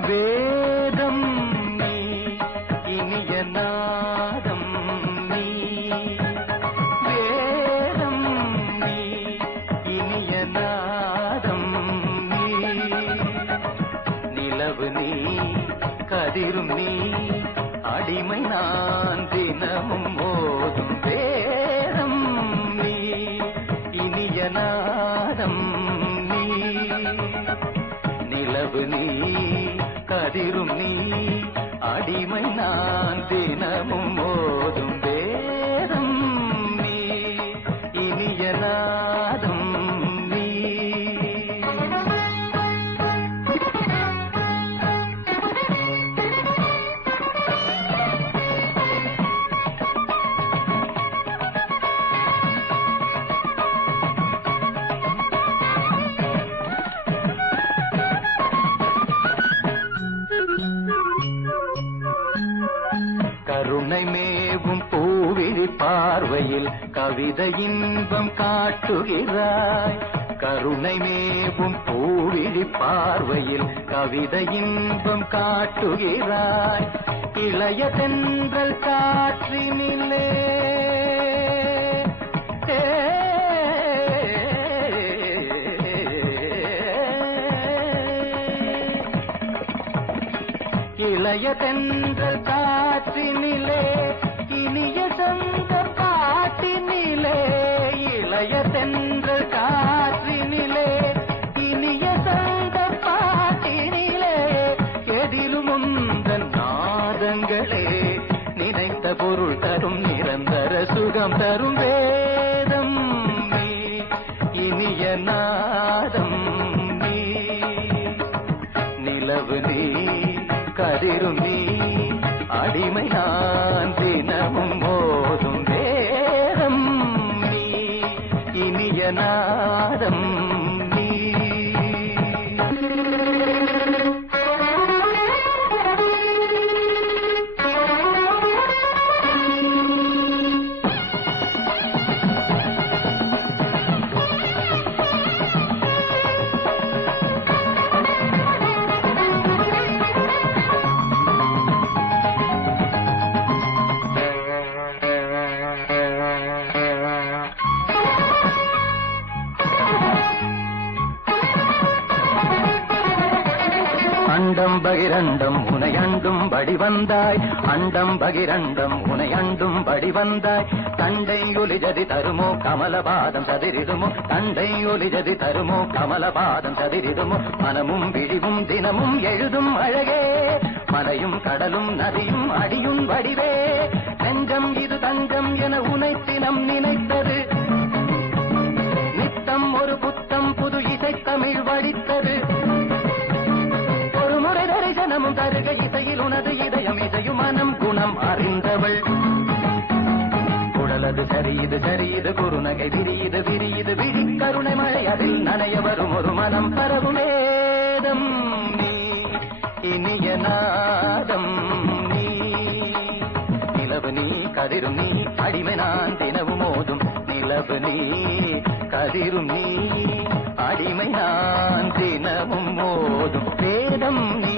வேதம் நீ இனிய நாதம் நீ வேதம் நீ இனிய நாதம் நீ நிலவு நீ கதிரும் நீ அடிமை நான் தினமும் நான் பார்வையில் கவிதை இன்பம் காட்டுகிறாய். கருணை மேவும் பூவிழி பார்வையில் கவிதை இன்பம் காட்டுகிறாய். இளைய தென்றல் காற்றினிலே இளைய தென்றல் காற்றினிலே இனிய சங்க பாட்டினிலே இளைய தென்றல் காற்றினிலே இனிய சங்க பாட்டினிலே எதிலும் உந்தன் நாதங்களே நினைத்த பொருள் தரும் நிரந்தர சுகம் தரும் வேதம் நீ இனிய நாதம் நீ. நிலவு நீ கதிரும் நீ அடிமை நான் தினமும் போதும் வேதம் நீ இனிய நாதம். பகிரண்டம் உனையண்டும் படி வந்தாய் அண்டம் பகிரண்டம் உனையண்டும் படி வந்தாய் தண்டை ஒலிஜதி தருமோ கமலபாதம் சதிரிடுமோ? தண்டை ஒலிஜதி தருமோ கமலபாதம் சதிரிடுமோ? மனமும் விழிவும் தினமும் எழுதும் அழகே. மலையும் கடலும் நதியும் அடியும் வடிவே. நெஞ்சம் இது மனம் குணம் அறிந்தவள் குடலது சரியுது சரியுது குறுநகை விரியுது விரியுது விழி கருணை மழை அதில் நனைய வரும் ஒரு மனம் பரவும் நீ. இனிய நாதம் நீ. நிலவு நீ கதிரும் நீ. அடிமை நான் தினவும் மோதும் நிலவு நீ. கதிரும் நீ. அடிமை நான் தினமும் மோதும் வேதம் நீ.